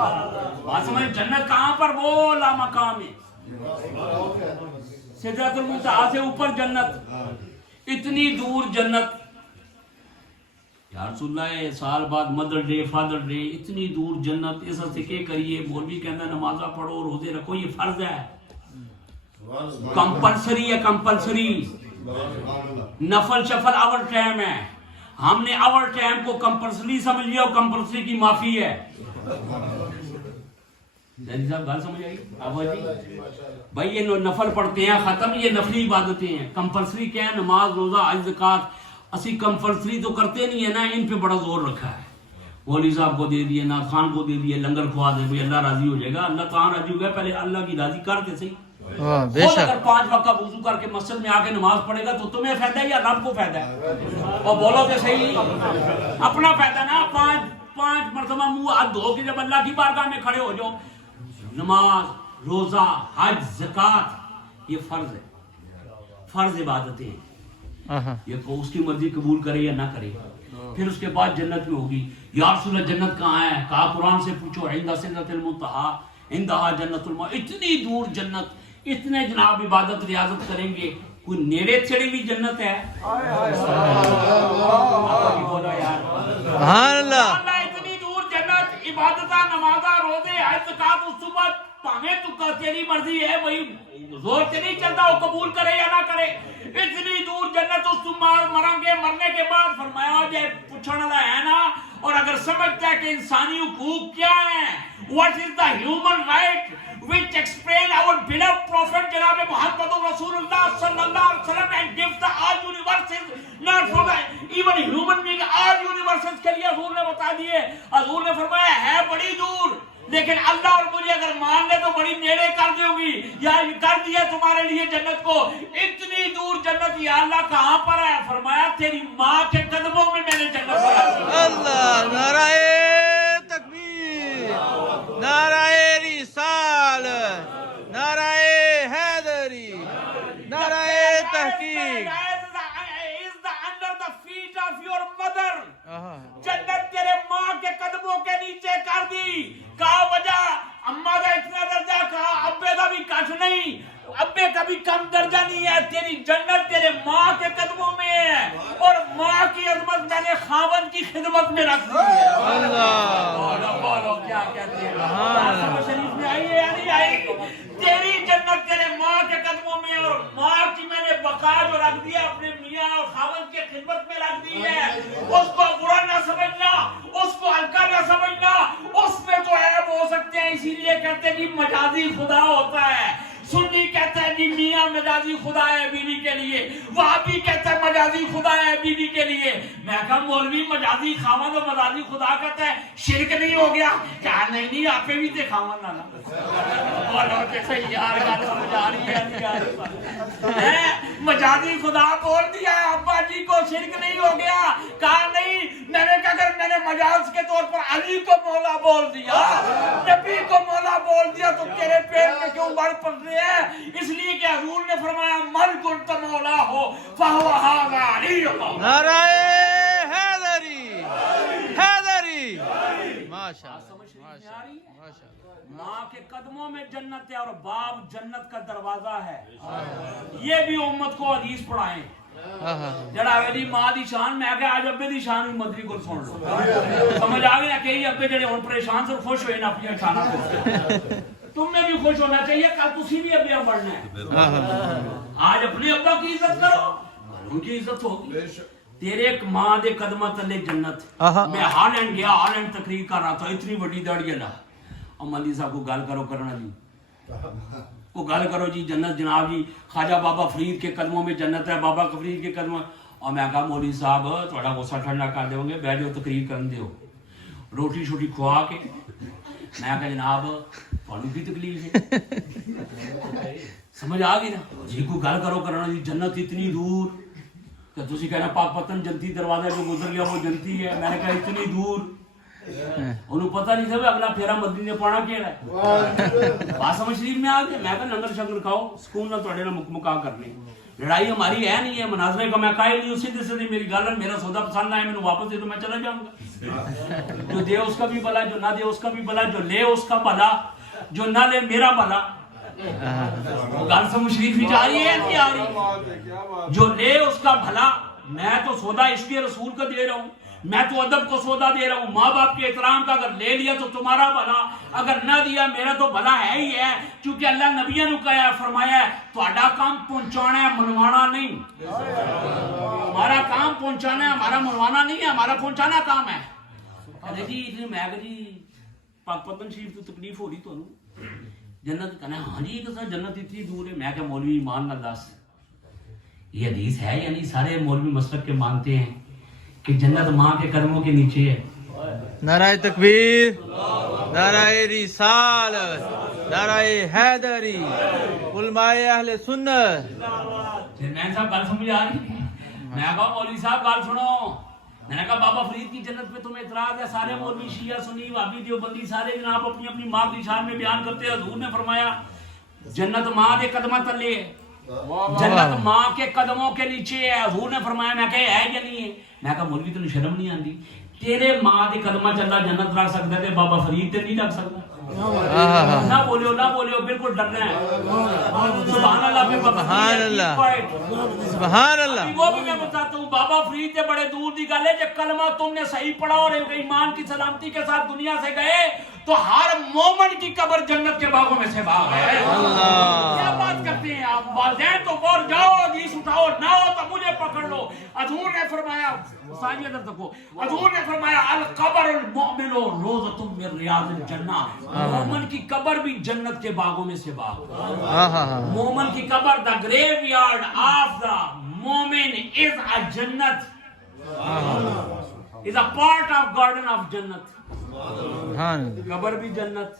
बात समझ, जन्नत कहाँ पर, वो ला मकाम है, सिदरतुल मुंतहा से ऊपर जन्नत, इतनी दूर जन्नत। या रसूलुल्लाह साल बाद मदर डे फादर डे, इतनी दूर जन्नत, इस से के करिए। मौलवी कहना नमाजा पढ़ो रोजे रखो, ये फर्ज है, कंपलसरी है, कंपलसरी। नफल शफल आवर टाइम है, हमने आवर टाइम को कंपलसरी समझ लिया, और कंपलसरी की माफी है। साहब बात समझ आई जी? भाई ये नफल पढ़ते हैं खत्म, ये नफली इबादतें हैं। कंपलसरी क्या है? नमाज रोजा हज ज़कात। असी कंपलसरी तो करते नहीं है ना, इन पे बड़ा जोर रखा है। मौलवी साहब को दे दिए, नाथ खान को दे दिए, लंगर खुआ दे, भाई अल्लाह राजी हो जाएगा। अल्लाह कहाँ राजी हो गया? पहले अल्लाह की राजी करते सही। अगर 5 वक्त का वुजू करके मस्जिद में आके नमाज पढ़ेगा तो तुम्हें फायदा है या रब को फायदा है? और बोलो कि सही, अपना फायदा ना। 5 मरतबा मुंह हाथ धो के जब अल्लाह की बारगाह में खड़े हो जाओ, नमाज रोजा हज ज़कात ये फर्ज है, फर्ज इबादतें हैं। ये को उसकी मर्जी कबूल करे या ना करे। फिर उसके बाद जन्नत में होगी। या रसूलल्लाह जन्नत कहाँ है? कहा कुरान से पूछो, इंदा सिदरतुल मुंतहा इंदहा जन्नतुल मअवा। इतनी दूर जन्नत, इतने जनाब इबादत रियाजत करेंगे, कोई नेड़े थेड़े भी जन्नत है? इतनी दूर जन्नत, इबादत नमाजा रोजे हज ज़कात उसूबत, भावे तू तेरी मर्जी है भाई, जोर से नहीं चलता वो कबूल करे या ना करे। इतनी दूर जन्नत, उस मरेंगे, मरने के बाद फरमाया जे पूछने वाला है ना, और अगर समझता है कि इंसानी हुकूक क्या है, what is the human right which explain our beloved prophet Janab Muhammad Rasulullah sallallahu alaihi wasallam and give the all universes, not for the even human being, all universes के लिए हजूर ने बता दिए। हजूर ने फरमाया है बड़ी दूर, लेकिन अल्लाह और मुझे अगर मान ले तो बड़ी नेड़े कर दोगी, या कर दिया तुम्हारे लिए जन्नत को। इतनी दूर जन्नत, या अल्लाह कहाँ पर है? फरमाया तेरी माँ के कदमों में मैंने जन्नत बनाई। अल्लाह, नाराए तकबीर, नाराए रिसालत, नाराए हैदरी, नाराए तहकीक। जन्नत तेरे माँ के कदमों के नीचे कर दी। कहा वजह, अम्मा का इतना दर्जा, कहा अब्बे का भी कट नहीं, अब्बे का भी कम दर्जा नहीं है। तेरी जन्नत तेरे माँ के कदमों में है, और माँ की अजमत मैंने खावन की खिदमत में रख दी है। बोलो बोलो क्या कहते हैं? शरीफ में आई है या नहीं आई? तेरी जन्नत तेरे माँ के कदमों में, और माँ की मैंने बका जो रख दिया अपने मियाँ और खावन की खिदमत में रख दी है। उसको बुरा ना समझना, उसको हल्का ना समझना, उसमें तो ऐब हो सकते हैं। इसीलिए कहते हैं कि मजाजी खुदा होता है। सुन्नी कहता है जी मियाँ मजाजी खुदा है बीवी के लिए, वहाबी कहता है मजाजी खुदा है बीवी के लिए। मैं कहा मौलवी मजाजी खावन तो मजाजी खुदा कहता है, शिरक नहीं हो गया क्या? नहीं आपे भी तो खावन ना सही यार, गल समझ आ रही है? मजाजी खुदा बोल दिया अब्बा जी को, शिरक नहीं हो गया? कहा नहीं, मैंने कहा अगर मैंने मजाज के तौर पर अली को मौला बोल दिया, नबी को मौला बोल दिया, तो तेरे पेट में क्यों बढ़ पड़ रहे हैं? इसलिए कि हजूर ने फरमाया मन कुंत मौला हो फहुवा हाज़ा अली। नाराए हैदरी, हैदरी, माशाअल्लाह, माशाअल्लाह। माँ के कदमों में जन्नत है, और बाप जन्नत का दरवाजा है। ये भी उम्मत को हदीस पढ़ाएं। जड़ा मेरी माँ दी शान, मैं क्या आज अब्बे दी शान मदरी को सुन लो, समझ आ गया? कई अब्बे जड़े हुण परेशान से खुश होए ना अपनी शाना को, तुम्हें भी खुश होना चाहिए। कल तुसी भी अब्बे बढ़ना है। आज अपने अब्बा की इज्जत करो, उनकी इज्जत होगी। तेरे एक माँ दे कदम तले जन्नत। मैं हॉलैंड गया, हॉलैंड तकरीर कर रहा था, इतनी बड़ी दाढ़ी ला। अमली साहब को गल करो करना जी, वो गल करो जी जन्नत जनाब जी, ख्वाजा बाबा फरीद के कदमों में जन्नत है, बाबा फरीद के कदमों। और मैं कहा मौलवी साहब थोड़ा गुस्सा ठंडा कर दोगे, बैठ जाओ तकरीर कर दो, रोटी शोटी खुआ के। मैं कहा जनाब थानू की तकलीफ है? समझ आ गई ना जी? को गल करो करना जी, जन्नत इतनी दूर, तो तुसी कहना पाकपतन जनती दरवाजा जो गुजर गया वो जनती है। मैंने कहा इतनी दूर, उन्होंने पता नहीं था अगला फेरा मदनी ने पाना केड़ा है। बात समझ शरीफ में आ गया। मैं कहा लंगर शंगर खाओ, सुकून ना तुहाडे नाल मुका करने। لڑائی ہماری ہے نہیں ہے مناظرے کا میں قائل نہیں ہوں سیدھے سیدھے میری گل ہے میرا سودا پسند آئے میں واپس دے دو میں چلا جاؤں گا جو دے اس کا بھی بھلا جو نہ دے اس کا بھی بھلا جو لے اس کا بھلا جو نہ لے میرا بھلا گل سمجھ شریف ہی جا رہی ہے کہ آ رہی جو لے اس کا بھلا میں تو سودا عشق رسول کا دے رہا ہوں میں تو ادب کو سودا دے رہا ہوں ماں باپ کے احترام کا اگر لے لیا تو تمہارا بھلا اگر نہ دیا میرا تو بھلا ہے ہی ہے چونکہ اللہ نبیوں نے کہا ہے فرمایا ہے تہاڈا کام پہنچانا ہے منوانا نہیں ہمارا کام پہنچانا ہے ہمارا منوانا نہیں ہے ہمارا پہنچانا کام ہے کہتے جی اتنے میں کہ جی پاک پتن شریف تو تکلیف ہو رہی تو جنت کہنا ہاں جی کہ جنت اتنی دور ہے میں کہ مولوی ایمان نہ دس یہ حدیث ہے یعنی سارے مولوی مسلک کے مانتے ہیں کہ جنت ماں کے قدموں کے نیچے ہے نعرہ تکبیر نعرہ رسالت نعرہ حیدری علماء اہل سنت میں صاحب گل سمجھ آ رہی میں کہا مولوی صاحب گل سنو میں نے کہا بابا فرید کی جنت پہ تمہیں اعتراض ہے سارے مولوی شیعہ سنی وہابی دیوبندی سارے جناب اپنی اپنی ماں کی شان میں بیان کرتے ہیں حضور نے فرمایا جنت ماں کے قدموں تلے ہے جنت ماں کے قدموں کے نیچے ہے حضور نے فرمایا میں کہ ہے یا نہیں ہے میں کہا مولوی تمہیں شرم نہیں آندی تیرے ماں دے قدمہ چلا جنت رکھ سکتا ہے بابا فرید تے نہیں رکھ سکتا نہ بولیو بالکل ڈرنا ہے سبحان اللہ پہ سبحان اللہ سبحان اللہ وہ بھی میں بتاتا ہوں بابا فرید سے بڑے دور دی گل ہے جب کلمہ تم نے صحیح پڑھا اور ایمان کی سلامتی کے ساتھ دنیا سے گئے تو ہر مومن کی قبر جنت کے باغوں میں سے باغ ہے کیا بات کرتے ہیں آپ والدین تو بور جاؤ حدیث اٹھاؤ نہ ہو تو مجھے پکڑ لو حضور نے فرمایا ثانیہ در تکو حضور نے فرمایا القبر المؤمن روضۃ من ریاض الجنہ مومن کی قبر بھی جنت کے باغوں میں سے باغ مومن کی قبر دا گریو یارڈ آف دا مومن از a جنت is a part of garden of جنت قبر بھی جنت